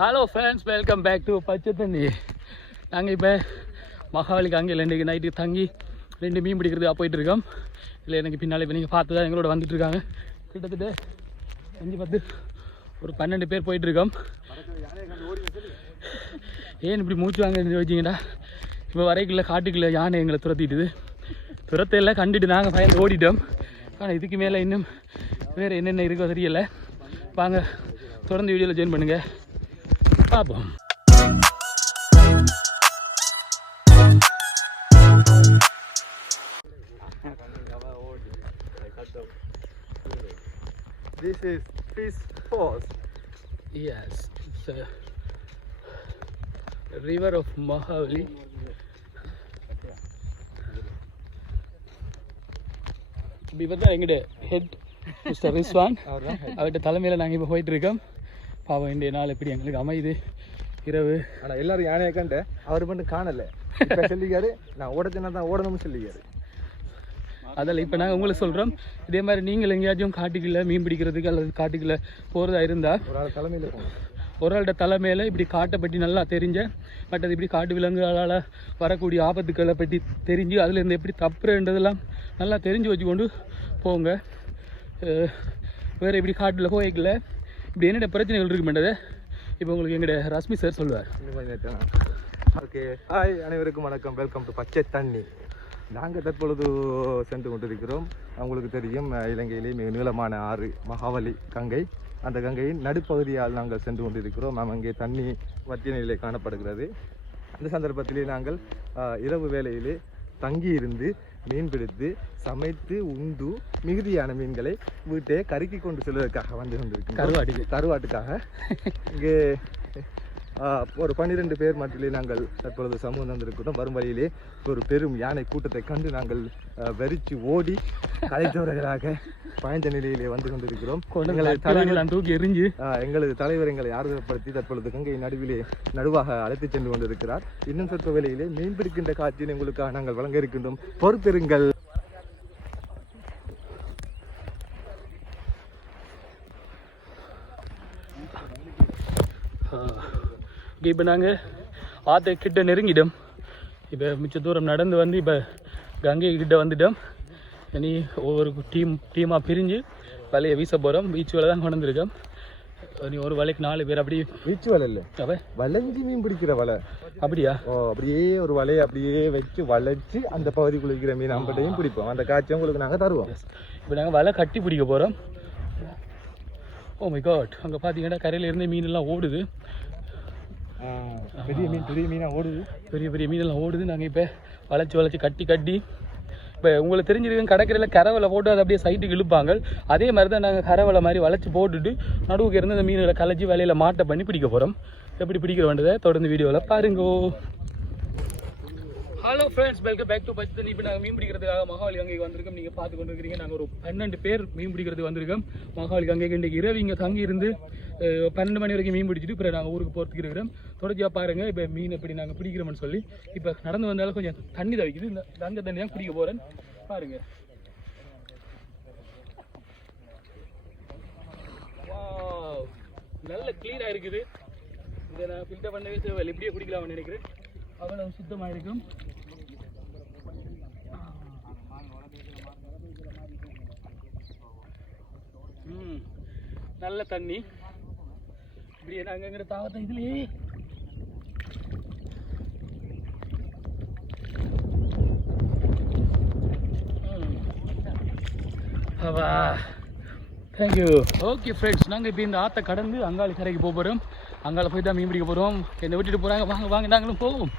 Hello friends welcome back to பச்சை தண்ணி நாங்கள் இப்போ மகாவலிக்கு அங்கே ரெண்டு நைட்டு தங்கி ரெண்டு மீன் பிடிக்கிறதுக்காக போயிட்டு இருக்கோம். இல்லை எனக்கு பின்னால் இப்போ நீங்கள் பார்த்து தான் எங்களோட வந்துட்டு இருக்காங்க. கிட்டத்தட்ட அஞ்சு பத்து ஒரு பன்னெண்டு பேர் போயிட்டு இருக்கோம். ஏன் இப்படி மூச்சு வாங்க வச்சிங்கடா இப்போ வரைக்குள்ள காட்டுக்குள்ளே யானை எங்களை துரத்திட்டுது. துரத்தையெல்லாம் கண்டுட்டு நாங்கள் பயந்து ஓடிட்டோம். ஆனால் இதுக்கு மேலே இன்னும் வேறு என்னென்ன இருக்கோ தெரியல வாங்க தொடர்ந்து வீடியோவில் ஜாயின் பண்ணுங்கள் பார்ப்போம் This is Fish Falls. Yes, it's a river of Mahavali. இப்போ இவர் தான் எங்கிட்ட ஹெட் மிஸ்டர் ரிஸ்வான் அவர்கிட்ட தலைமையில் நாங்கள் இப்போ போயிட்டு இருக்கோம். பாவம் இன்றைய நாள் எப்படி எங்களுக்கு அமையுது? இரவு. ஆனா எல்லாரும் யானையை கண்டு அவர் மட்டும் காணல. இப்ப சொல்லிக்காரு நான் ஓடச்சுனா தான் ஓடணும்னு சொல்லிக்காரு. அதில் இப்போ நாங்கள் உங்களுக்கு சொல்கிறோம் இதே மாதிரி நீங்கள் எங்கேயாச்சும் காட்டுக்குள்ளே மீன் பிடிக்கிறதுக்கு அல்லது காட்டுக்குள்ளே போகிறதா இருந்தால் ஒரு ஆள் தலைமையில போகணும். ஒரு ஆள்கிட்ட தலைமையில் இப்படி காட்டை பற்றி நல்லா தெரிஞ்சேன் பட் அது இப்படி காட்டு விலங்குகளால் வரக்கூடிய ஆபத்துக்களை பற்றி தெரிஞ்சு அதுலேருந்து எப்படி தப்புறன்றதெல்லாம் நல்லா தெரிஞ்சு வச்சுக்கொண்டு போங்க. வேறு இப்படி காட்டில் போய்க்கல. இப்படி என்னென்ன பிரச்சனைகள் இருக்கு இப்போ உங்களுக்கு எங்களுடைய ரஷ்மி சார் சொல்லுவார். ஓகே. ஹாய் அனைவருக்கும் வணக்கம். வெல்கம் டு பச்சை தண்ணி. நாங்கள் தற்பொழுது சென்று கொண்டிருக்கிறோம். உங்களுக்கு தெரியும் இலங்கையிலே மிக நீளமான ஆறு மகாவலி கங்கை. அந்த கங்கையின் நடுப்பகுதியால் நாங்கள் சென்று கொண்டிருக்கிறோம். நாம் அங்கே தண்ணி வற்றிய நிலையிலே காணப்படுகிறது. அந்த சந்தர்ப்பத்திலே நாங்கள் இரவு வேளையிலே தங்கி இருந்து மீன் பிடித்து சமைத்து உண்டு மிகுதியான மீன்களை வீட்டை கருக்கி கொண்டு செல்வதற்காக வந்து கொண்டிருக்கிறோம் கருவாடிக்கு கருவாட்டுக்காக. இங்கே ஒரு பன்னிரெண்டு பேர் மட்டிலே நாங்கள் தற்பொழுது சமூகம் வந்திருக்கிறோம் வரும் வழியிலே ஒரு பெரும் யானை கூட்டத்தை கண்டு நாங்கள் வெறிச்சு ஓடி கலைத்தவர்களாக பாய்ந்த நிலையிலே வந்து கொண்டிருக்கிறோம். எங்களது தலைவர் தூக்கி எரிஞ்சு எங்களது தலைவர் எங்களை ஆறுதல்படுத்தி தற்பொழுது கங்கை நடுவிலே நடுவாக அழைத்துச் சென்று கொண்டிருக்கிறார். இன்னும் சொற்ப வேளையிலே மீன் பிடிக்கின்ற காட்சியை உங்களுக்காக நாங்கள் வழங்க இருக்கின்றோம். பொறுத்திருங்கள். இப்போ நாங்கள் ஆற்றை கிட்ட நெருங்கிட்டோம் இப்போ மிச்ச தூரம் நடந்து வந்து இப்போ கங்கை கிட்ட வந்துட்டோம். இனி ஒவ்வொரு டீம் டீமாக பிரிஞ்சு வலையை வீச போகிறோம் பீச் வலை தான் கொண்டு வந்திருக்கோம் இனி ஒரு வலைக்கு நாலு பேர் அப்படி வீச்சு வலை இல்லை. அப்போ வளைஞ்சி மீன் பிடிக்கிற வலை. அப்படியா? ஓ அப்படியே ஒரு வலையை அப்படியே வச்சு வளைச்சு அந்த பகுதிக்குள்ள இருக்கிற மீன் நம்மகிட்டையும் பிடிப்போம். அந்த காட்சி உங்களுக்கு நாங்கள் தருவோம். இப்போ நாங்கள் வலை கட்டி பிடிக்க போகிறோம் ஓ மை காட் அங்கே பார்த்தீங்கன்னா கரையில இருந்து மீன் எல்லாம் ஓடுது. பெரிய மீன் பெரிய மீனாக ஓடுது. பெரிய பெரிய மீனெல்லாம் ஓடுது. நாங்கள் இப்போ வளைச்சி வளைச்சி கட்டி கட்டி இப்போ உங்களுக்கு தெரிஞ்சிருக்கு கடற்கரையில் கரவலை போட்டு அதை அப்படியே சைட்டுக்கு இழுப்பாங்க. அதே மாதிரி தான் நாங்கள் கரவலை மாதிரி வளைச்சி போட்டுட்டு நடுவுக்கு இருந்து அந்த மீன்களை கலைச்சி வலையில் மாட்டை பண்ணி பிடிக்க போகிறோம் எப்படி பிடிக்க வேண்டியதை தொடர்ந்து வீடியோவில் பாருங்கோ. Hello friends welcome back to பச்சை இப்போ நாங்கள் மீன் பிடிக்கிறதுக்காக மகாவலி கங்கைக்கு வந்திருக்கோம். நீங்கள் பார்த்து கொண்டு இருக்கிறீங்க நாங்கள் ஒரு பன்னெண்டு பேர் மீன் பிடிக்கிறதுக்கு வந்திருக்கோம். மகாவலி கங்கைக்கு இன்றைக்கு இரவு இங்கே தங்கி இருந்து பன்னெண்டு மணி வரைக்கும் மீன் பிடிச்சிட்டு இப்போ நாங்கள் ஊருக்கு போகிறதுக்கு இருக்கிறோம். தொடர்ச்சியாக பாருங்கள் இப்போ மீன் எப்படி நாங்கள் பிடிக்கிறோம்னு சொல்லி. இப்போ நடந்து வந்தாலும் கொஞ்சம் தண்ணி தவிக்குது. இந்த தங்க தண்ணி தான் பிடிக்க போகிறேன் பாருங்கள் நல்ல கிளீனாக இருக்குது. இதை நான் ஃபில்டர் பண்ணவே தேவையில்லை. இப்படியே பிடிக்கலாம்னு நினைக்கிறேன். அவ்வளவு சுத்தமாக இருக்கும் ம் நல்ல தண்ணி. இப்படியே நாங்கள் எங்கிட்ட தாவத்தை இதுலயே. அவா தேங்க்யூ ஓகே ஃப்ரெண்ட்ஸ் நாங்கள் இப்போ இந்த ஆற்றை கடந்து அங்காளி கரைக்கு போக போகிறோம் அங்காள போய் தான் மீன் பிடிக்க போகிறோம் என்னை விட்டுட்டு போகிறாங்க வாங்க வாங்க நாங்களும் போவோம்.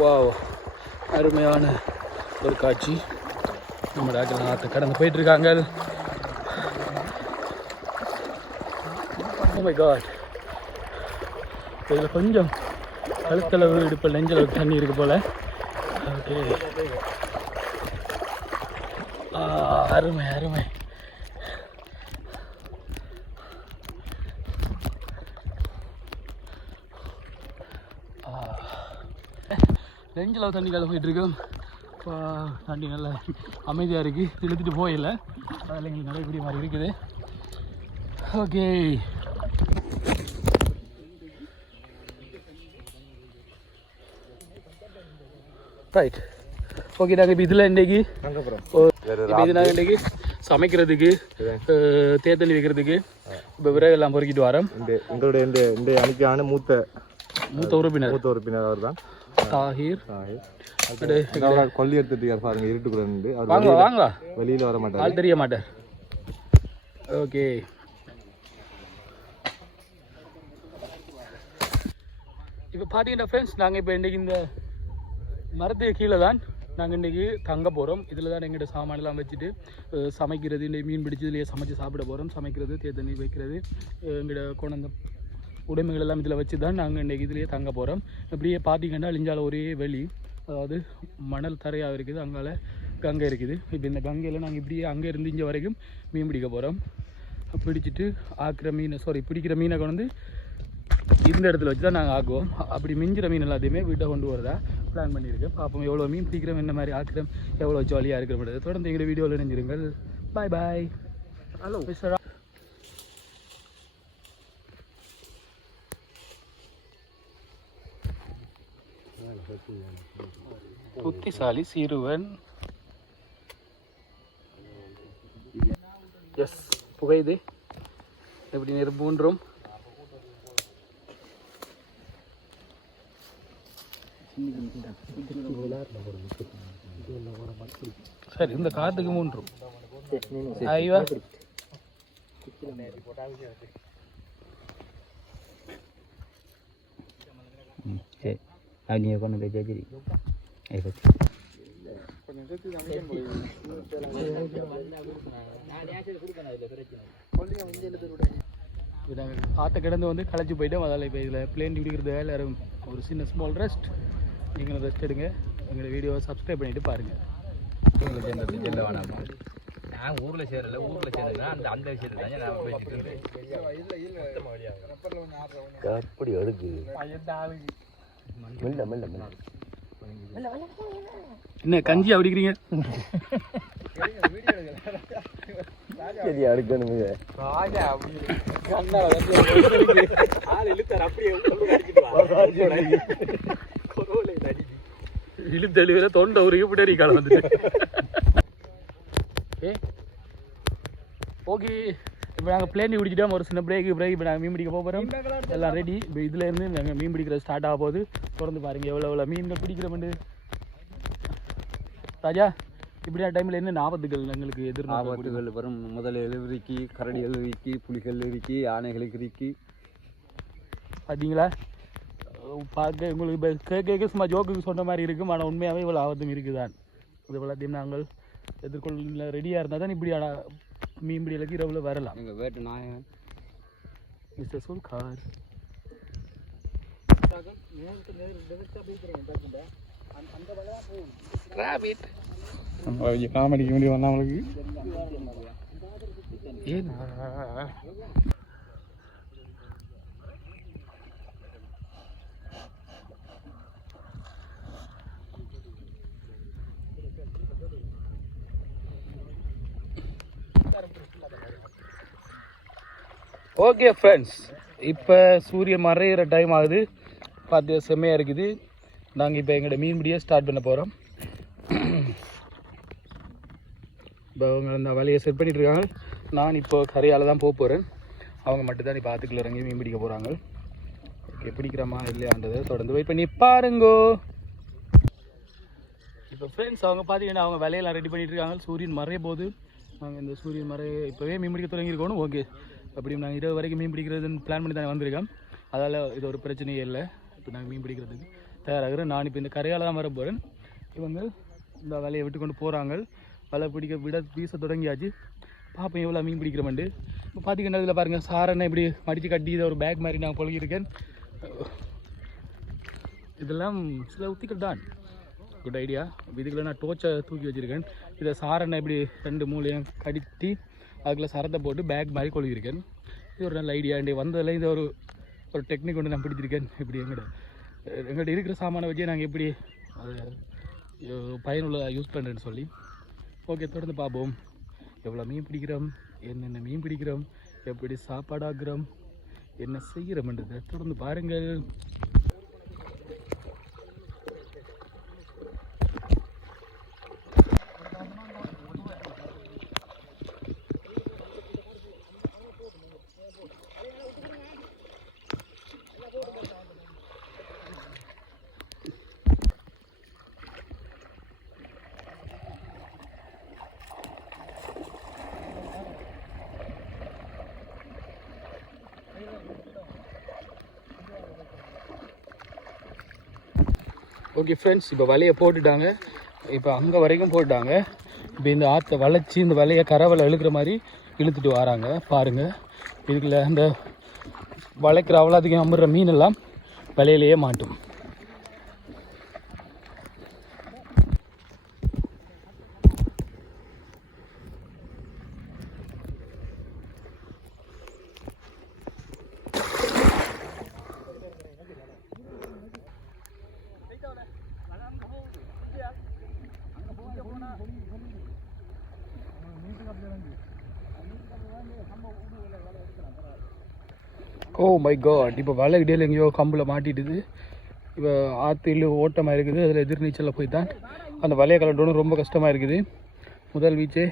வாவ் அருமையான ஒரு காட்சி. நம்ம டாக்டர் கடந்து போயிட்டு இருக்காங்க oh இதில் கொஞ்சம் கழுத்தளவு இடுப்பு நெஞ்சளவுக்கு தண்ணி இருக்கு போல். ஓகே அருமை அருமை. நெஞ்சில் தண்ணி கலப்பிட்டு இருக்கோம் இப்போ தண்ணி நல்லா அமைதியாக இருக்குது இழுத்துட்டு போயில அதில் எங்களுக்கு நடைபெரிய மாதிரி இருக்குது. ஓகே. ரைட் ஓகே நாங்கள் இப்போ இதில் இன்றைக்கி அங்கப்புறம் இப்போ இது நாங்கள் இன்றைக்கி சமைக்கிறதுக்கு தேத்தண்ணி வைக்கிறதுக்கு இப்போ விறகு எல்லாம் பொறுக்கிட்டு வரோம். இந்த எங்களுடைய இந்த இந்த அணிக்கான மூத்த மூத்த உறுப்பினர். மூத்த உறுப்பினர் அவர் தான் தாஹீர். கொல்லி எடுத்துட்டு பாருங்க இருட்டுக்குள்ள இருந்து வாங்க வாங்க. வெளியில வர மாட்டார். ஆள் தெரிய மாட்டார். ஓகே. இப்போ பார்த்தீங்கன்னா ஃப்ரெண்ட்ஸ் நாங்கள் இப்போ இன்றைக்கி இந்த மரத்துக்கு கீழே தான் நாங்கள் இன்றைக்கி தங்க போகிறோம் இதில் தான் எங்கள்கிட்ட சாமானெல்லாம் வச்சுட்டு சமைக்கிறது இந்த மீன் பிடிச்சி இதுலேயே சமைச்சு சாப்பிட போகிறோம் சமைக்கிறது தேத்தண்ணி வைக்கிறது எங்களோட எங்கள்கிட்ட உடைமைகள் எல்லாம் இதில் வச்சு தான் நாங்கள் இன்றைக்கி இதிலேயே தங்க போகிறோம் இப்படியே பார்த்தீங்கன்னா அழிஞ்சால ஒரே வெளி. அதாவது மணல் தரையாக இருக்குது அங்கால கங்கை இருக்குது. இப்போ இந்த கங்கையில் நாங்கள் இப்படியே அங்கே இருந்து இங்கே வரைக்கும் மீன் பிடிக்க போகிறோம் பிடிச்சிட்டு ஆக்கிற மீனை சாரி பிடிக்கிற மீனை கொண்டு இந்த இடத்துல வச்சு தான் நாங்கள் ஆக்குவோம். அப்படி மிஞ்சிற மீன் எல்லாத்தையுமே வீட்டை கொண்டு வரதா? பிளான் பண்ணியிருக்கேன் பார்ப்போம் எவ்வளோ மீன் பிடிக்கிறோம் என்ன மாதிரி ஆக்குறோம் எவ்வளோ ஜாலியாக இருக்கிறோம் தொடர்ந்து எங்கள் வீடியோவில் இணைஞ்சிருங்கள் பாய் பாய் ஹலோ மிஸ்டர் புத்திசாலி சிறுவன். எஸ் புகையுது. எப்படி நெருப்புன்றோம் சரி அது நீ கொண்டு போய் ஜெஜிரி ஐபத்தி இப்போ நாங்கள் ஆற்ற கிடந்து வந்து களைச்சி போயிட்டோம் அதால் இப்போ இதில் பிளேன் பிடிக்கிறது எல்லாரும் ஒரு சின்ன ஸ்மால் ரெஸ்ட் நீங்களும் ரெஸ்ட் எடுங்க. எங்களோட வீடியோவை சப்ஸ்கிரைப் பண்ணிட்டு பாருங்கள் செல்ல வேணாமா நான் ஊரில் சேரல ஊரில் சேரல அந்த அந்த விஷயத்தை தான் நான் பேசிட்டு இருந்தேன் அப்படி அடுக்கு. மெல்ல மெல்ல மெல்ல. என்ன கஞ்சி அப்படிக்கிறீங்க சரி அடுக்கணுங்க இழுத்தெழுவில தொண்டை ஒரு இப்படி காலம் வந்துட்டு ஏ ஓகே இப்போ நாங்கள் பிளேன் பிடிச்சிட்டோம் ஒரு சின்ன பிரேக் பிரேக் இப்போ நாங்கள் மீன் பிடிக்க போக போகிறோம் எல்லாம் ரெடி இப்போ இதுல இருந்து நாங்கள் மீன் பிடிக்கிறது ஸ்டார்ட் ஆக போகுது. தொடர்ந்து பாருங்க எவ்வளோ எவ்வளோ மீன்கள் பிடிக்கிறோம்னு ராஜா இப்படியான டைமில் என்ன ஆபத்துகள் எங்களுக்கு எதிர்நோக்க ஆபத்துகள் வரும். முதல் எழுவிரிக்கி கரடி எழுவிக்கி புலிகள் இறுக்கி ஆனைகளுக்கு இறுக்கி பார்த்தீங்களா பார்க்க உங்களுக்கு இப்போ கேட்க சும்மா ஜோக்குக்கு சொன்ன மாதிரி இருக்கும். ஆனால் உண்மையாகவே இவ்வளோ ஆபத்தும் இருக்குதான். இது எல்லாத்தையும் நாங்கள் எதிர்கொள்ள ரெடியாக இருந்தால் தான் இப்படியான மீன்பிடிகளுக்கு இரவில் வரலாம். எங்கள் வேட்டு நாயகன். மிஸ்டர் சுல்கார். காமெடிக்க முடியும் நம்மளுக்கு ஏன் ஓகே ஃப்ரெண்ட்ஸ் இப்போ சூரியன் மறையிற டைம் ஆகுது. பார்த்து செம்மையாக இருக்குது. நாங்கள் இப்போ எங்களோட மீன்பிடியை ஸ்டார்ட் பண்ண போகிறோம் இப்போ அவங்க அந்த வலையை செட் பண்ணிட்டு இருக்காங்க. நான் இப்போ கரையால் தான் போக போகிறேன் அவங்க மட்டும்தான் இப்போ ஆற்றுக்குள்ள இறங்கி மீன் பிடிக்க போகிறாங்க ஓகே பிடிக்கிறோமா இல்லையான்றதை தொடர்ந்து வெயிட் பண்ணி பாருங்கோ. இப்போ ஃப்ரெண்ட்ஸ் அவங்க பார்த்தீங்கன்னா அவங்க வேலையெல்லாம் ரெடி பண்ணிட்டு இருக்காங்க. சூரியன் மறைய போது நாங்கள் இந்த சூரியன் மறைய இப்போவே மீன் பிடிக்க தொடங்கியிருக்கணும் ஓகே அப்படியும் நாங்கள் இரவு வரைக்கும் மீன் பிடிக்கிறதுன்னு பிளான் பண்ணி தான் வந்திருக்கோம். அதால் இது ஒரு பிரச்சனையே இல்லை. இப்போ நாங்கள் மீன் பிடிக்கிறதுக்கு தயாராகிறோம். நான் இப்போ இந்த கரையால் தான் வர போகிறேன் இவங்க இந்த வலையை விட்டு கொண்டு போகிறாங்க வலை பிடிக்க விட வீச தொடங்கியாச்சு. பார்ப்போம் எவ்வளோ மீன் பிடிக்கிறோமெண்டு இப்போ பார்த்திங்கன்னா இதில் பாருங்கள் சாரனை இப்படி மடித்து கட்டி இதை ஒரு பேக் மாதிரி நான் பொழுகியிருக்கேன் இதெல்லாம் சில உத்திகள் தான். குட் ஐடியா இதுக்குள்ள நான் டோச்சை தூக்கி வச்சுருக்கேன். இதை சாரனை இப்படி ரெண்டு மூலையும் கடித்தி அதுக்குள்ள சரத்தை போட்டு பேக் மாதிரி கொழுகிருக்கேன் இது ஒரு நல்ல ஐடியா இன்றைய வந்ததில் இது ஒரு ஒரு டெக்னிக் ஒன்று நான் பிடிச்சிருக்கேன். இப்படி எங்கள்கிட்ட எங்கள்கிட்ட இருக்கிற சாமானை வச்சு நாங்கள் எப்படி அது பயனுள்ளதாக யூஸ் பண்ணுறேன்னு சொல்லி. ஓகே தொடர்ந்து பார்ப்போம். எவ்வளோ மீன் பிடிக்கிறோம்? என்னென்ன மீன் பிடிக்கிறோம்? எப்படி சாப்பாடாக்குறோம்? என்ன செய்கிறோம்ன்றதை தொடர்ந்து பாருங்கள். ஓகே ஃப்ரெண்ட்ஸ் இப்போ வலையை போட்டுட்டாங்க. இப்போ அங்கே வரைக்கும் போட்டுட்டாங்க. இப்போ இந்த ஆற்றை வளைச்சி இந்த வலையை கரவலை இழுக்கிற மாதிரி இழுத்துட்டு வராங்க. பாருங்கள் இதுக்குள்ள அந்த வளைக்கிற அவ்வளோத்துக்கு நம்புற மீன் எல்லாம் வலையிலேயே மாட்டும் ஓ மை காட் இப்போ வலை இடையில எங்கேயோ கம்பில் மாட்டிட்டுது. இப்போ ஆற்றுல ஓட்டமாக இருக்குது. அதில் எதிர்நீச்சலில் போய் தான் அந்த வலையை கலண்டோன்னு ரொம்ப கஷ்டமாக இருக்குது. முதல் வீச்சே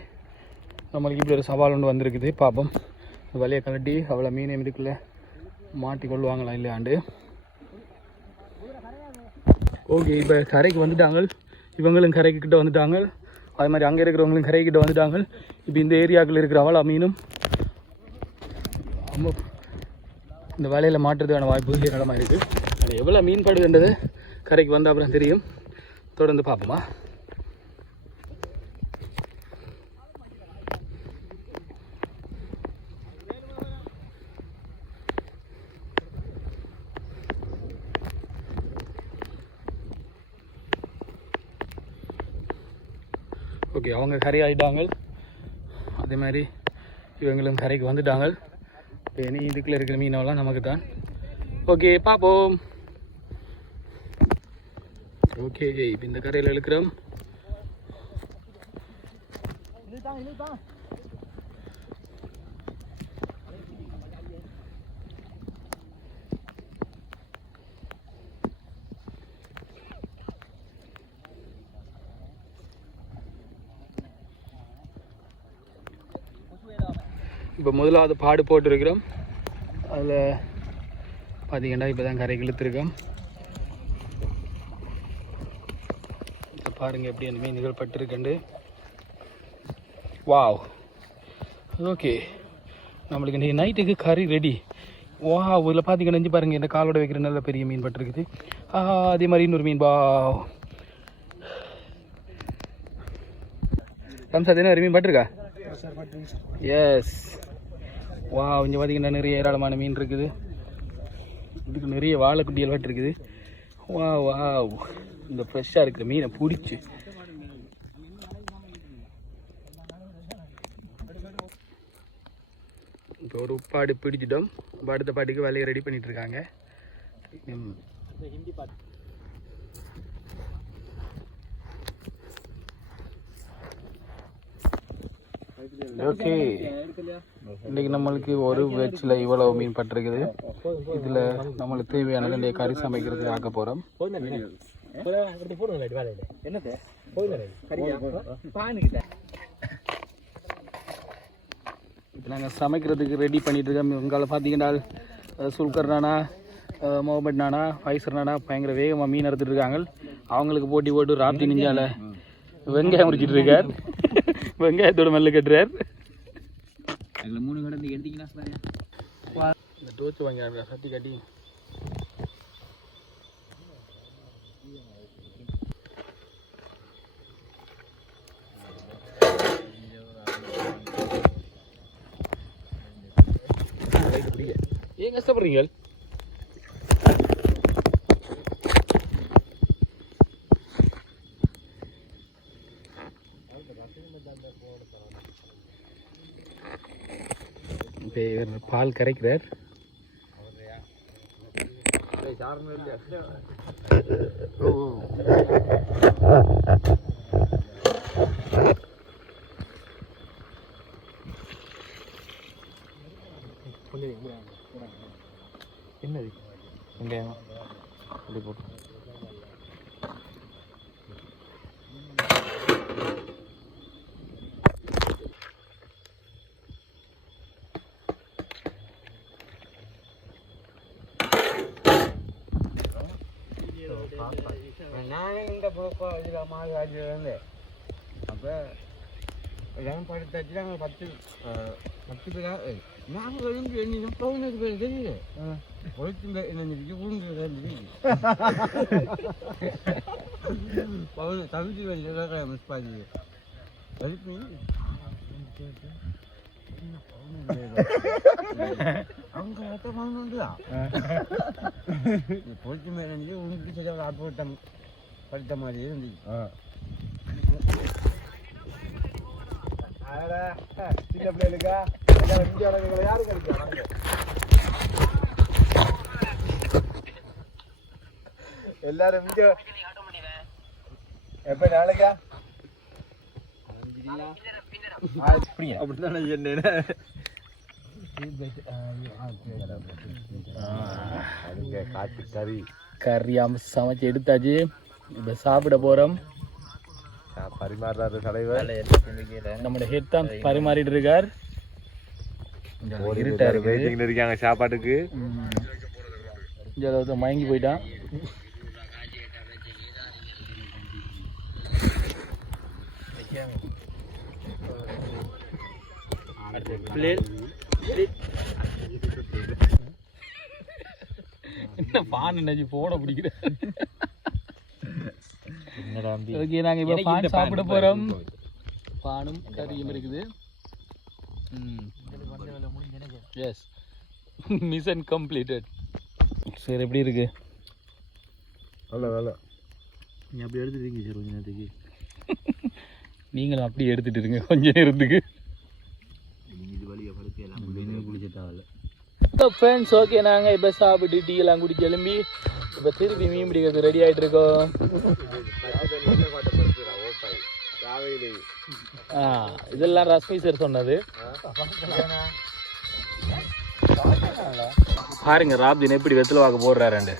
நம்மளுக்கு இப்படி ஒரு சவால் ஒன்று வந்திருக்குது. பார்ப்போம் வலையை கலட்டி அவ்வளோ மீன் இதுக்குள்ளே மாட்டி கொள்வாங்களா இல்லையாண்டு. ஓகே இப்போ கரைக்கு வந்துட்டாங்க இவங்களும் கரைக்கிட்ட வந்துட்டாங்க அது மாதிரி அங்கே இருக்கிறவங்களும் கரைக்கிட்ட வந்துட்டாங்க இப்போ இந்த ஏரியாக்கில் இருக்கிற அவ்வளோ மீனும் ரொம்ப இந்த வலையில் மாட்டுறதுக்கான வாய்ப்பு ஏராளமாக இருக்குது அது எவ்வளோ மீன் படுதுன்றது கரைக்கு வந்த அப்புறம் தெரியும். தொடர்ந்து பார்ப்போமா. ஓகே அவங்க கரை ஆகிட்டாங்க அதே மாதிரி இவங்களும் கரைக்கு வந்துட்டாங்க. இப்போ இனி இதுக்குள்ளே இருக்கிற மீனவெல்லாம் நமக்கு தான் ஓகே பார்ப்போம் ஓகே இப்போ இந்த கரையில் இழுக்கிறோம் இப்போ முதலாவது பாடு போட்டிருக்கிறோம். அதில் பார்த்தீங்கன்னா இப்போ தான் கரைக்கு இழுத்துருக்கோம் பாருங்கள் எப்படி அந்த மீன்கள் பட்டிருக்கண்டு வாவ் ஓகே நம்மளுக்கு இன்றைக்கி நைட்டுக்கு கறி ரெடி வா இதில் பார்த்தீங்கன்னா நெஞ்சு பாருங்கள் இந்த காலோட வைக்கிற நல்ல பெரிய மீன் பட்டிருக்குது. அதே மாதிரி இன்னொரு மீன். வா ரம்சாத் என்ன ஒரு மீன் பட்டிருக்கா? எஸ் வா இங்கே பார்த்தீங்கன்னா நிறைய ஏராளமான மீன் இருக்குது. இதுக்கு நிறைய வாழைக்குட்டிகள் வாட்டு இருக்குது. வா வா இந்த ஃப்ரெஷ்ஷாக இருக்கிற மீனை பிடிச்சி. இப்போ ஒரு உப்பாடு பிடிச்சிட்டோம். இப்போ அடுத்த பாட்டுக்கு வேலையை ரெடி பண்ணிட்டு இருக்காங்க ம். ஓகே. இன்னைக்கு நம்மளுக்கு ஒரு வெஜ்ல இவ்வளவு மீன் பட்டிருக்குது. இதுல நம்மளுக்கு தேவையான ரெண்டு கறி சமைக்கிறதுக்கு ஆக்க போறோம். இப்போ நாங்கள் சமைக்கிறதுக்கு ரெடி பண்ணிட்டு இருக்கோம். உங்களை பார்த்தீங்கன்னா சுல்கர் நானா அஹ், முகமது நானா ஃபைசர் நானா பயங்கர வேகமாக மீன் அறுத்துட்டு இருக்காங்க. அவங்களுக்கு போட்டி போட்டு ராப்தி நிஞ்சால வெங்காயம் முடிச்சிட்டு இருக்கார். வெங்காயத்தோட மெல்ல கட்டுறார். அதில் மூணு கடந்து எடுத்தீங்கன்னா இந்த டோச்சு வாங்கி சட்டி கட்டி. ஏன் கஷ்டப்படுறீங்க? இப்போ இவர் பால் கரைக்கிறார் என்னது வெங்காயம் அப்படி போட்டு நான் இந்த புறப்போ இதில் மாகாஜி இருந்தேன் அப்போ எல்லாம் படுத்தாச்சு நாங்கள் பத்து பத்து பேர் நாங்கள் எழுந்து என்ன பதினஞ்சு பேர் தெரியல ஒழிச்சு என்ன உண்டு பதினஞ்சு தகுதி வந்து மிஸ் பண்ணி எழுப்பி அவங்க மொத்தம் பதினொன்றுதான் பொறுத்து மேலே இருந்து உங்களுக்கு சில ஆட்பட்டம் படித்த மாதிரி இருந்துச்சு சின்ன பிள்ளைகளுக்கா? இந்தியாவில் யாரு கிடைக்கிறாங்க எல்லாரும் எப்ப நாளைக்கா? அப்படித்தானே சொன்னேன் காட்டு கறி. கறி சமைச்சு எடுத்தாச்சு. இப்போ சாப்பிட போகிறோம் பரிமாறுறாரு தலைவர். நம்மளோட ஹெட் தான் பரிமாறிட்டு இருக்கார். வெயிட்டிங்ல இருக்காங்க சாப்பாட்டுக்கு. இங்க ஒருத்தன் மயங்கி போயிட்டான். என்ன பான் நினைச்சு போன பிடிக்கிற? ஓகே நாங்க இப்போ பான் சாப்பிட போறோம். பானும் கறியும் இருக்குது. எஸ் மிஷன் கம்ப்ளீட்டட் சரி எப்படி இருக்கு? வேலை நீ அப்படி எடுத்துட்டீங்க சார் கொஞ்ச நேரத்துக்கு. நீங்களும் அப்படியே எடுத்துட்டு இருங்க. கொஞ்ச நேரத்துக்கு. ஃப்ரெண்ட்ஸ் ஓகே நாங்கள் இப்போ சாப்பிட்டு டீ எல்லாம் குடிச்சு கிளம்பி இப்போ திருப்பி மீன் பிடிக்கிறது ரெடி ஆகிட்டு இருக்கோம். ஆ இதெல்லாம் ரஸ்மி சார் சொன்னது. பாருங்க ராப்தின் எப்படி வெத்தலை வாக்க போடுறாருண்டு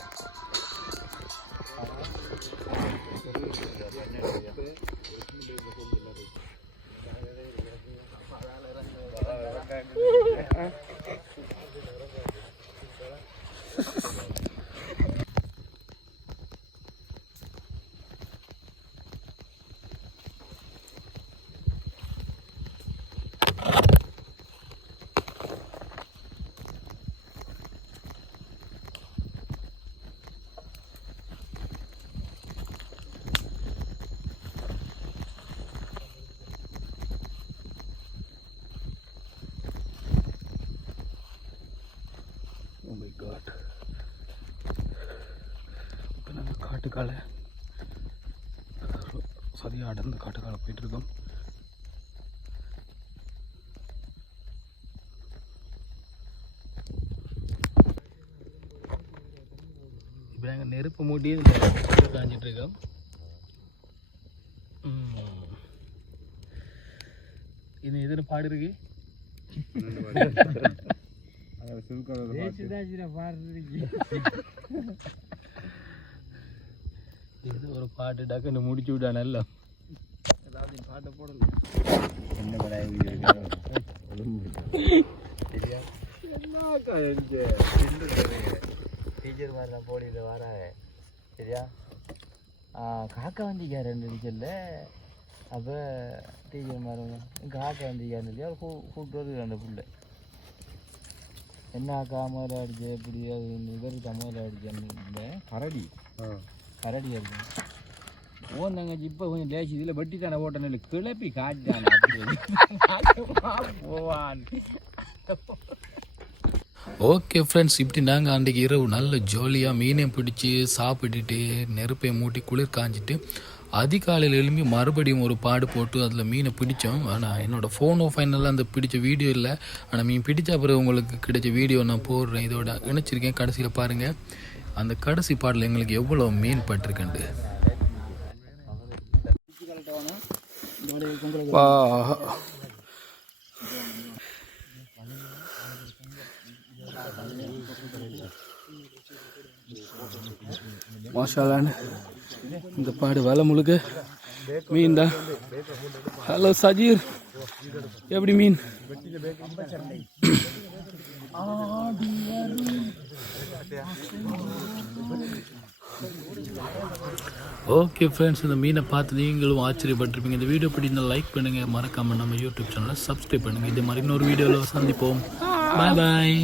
காட்டுக்கால. சரியாக அடர்ந்து காட்டுக்கால போயிட்டு இருக்கோம் இப்போ நாங்கள் நெருப்பு மூட்டி இதில் காஞ்சிட்டு இருக்கோம் ம். இது எதுன்னு பாடு இருக்கு. இது ஒரு பாட்டு டக்குன்னு முடிச்சு விட்டா நல்லா. பாட்டை போடல டீச்சர் மாதிரி தான் போலியில் வராங்க. சரியா காக்கா வந்திக்கா ரெண்டு டீச்சரில். அப்போ டீச்சர் மாதிரி காக்கா வந்திக்கான்னு சொல்லி கூ- கூப்பிட்டு வருது அந்த புள்ள. என்ன அக்கா முதல்ல அடிச்சு எப்படி அது இவர் தமிழில் அடிச்சேன்னு கரடி கரடி இருக்கும் ஓ தங்கச்சி இப்போ கொஞ்சம் லேசி இதில் வெட்டி தானே ஓட்டணும் கிளப்பி காட்டான அப்படி போவான். ஓகே ஃப்ரெண்ட்ஸ் இப்படி நாங்கள் அன்றைக்கி இரவு நல்ல ஜாலியாக மீனை பிடிச்சி சாப்பிட்டுட்டு நெருப்பை மூட்டி குளிர் காஞ்சிட்டு அதிகாலையில் எழும்பி மறுபடியும் ஒரு பாடு போட்டு அதில் மீனை பிடித்தோம் ஆனால் என்னோடய ஃபோனோ ஃபைனலாக அந்த பிடிச்ச வீடியோ இல்லை. ஆனால் மீன் பிடிச்ச பிறகு உங்களுக்கு கிடைச்ச வீடியோ நான் போடுறேன். இதோட இணைச்சிருக்கேன். கடைசியில் பாருங்கள் அந்த கடைசி பாடல் எங்களுக்கு எவ்வளோ மீன் பட்டிருக்குண்டு? மாஷாலான்னு இந்த பாடு வலை முழுக்க மீன் தான் ஹலோ சஜீர். எப்படி மீன்? ஓகே ஃப்ரெண்ட்ஸ் இந்த மீனை பார்த்து நீங்களும் ஆச்சரியப்பட்டிருப்பீங்க. இந்த வீடியோ பிடிச்சிருந்தா லைக் பண்ணுங்கள் மறக்காமல் நம்ம யூடியூப் சேனலை சப்ஸ்கிரைப் பண்ணுங்கள் இதே மாதிரி இன்னொரு வீடியோவில் சந்திப்போம். பாய் பாய்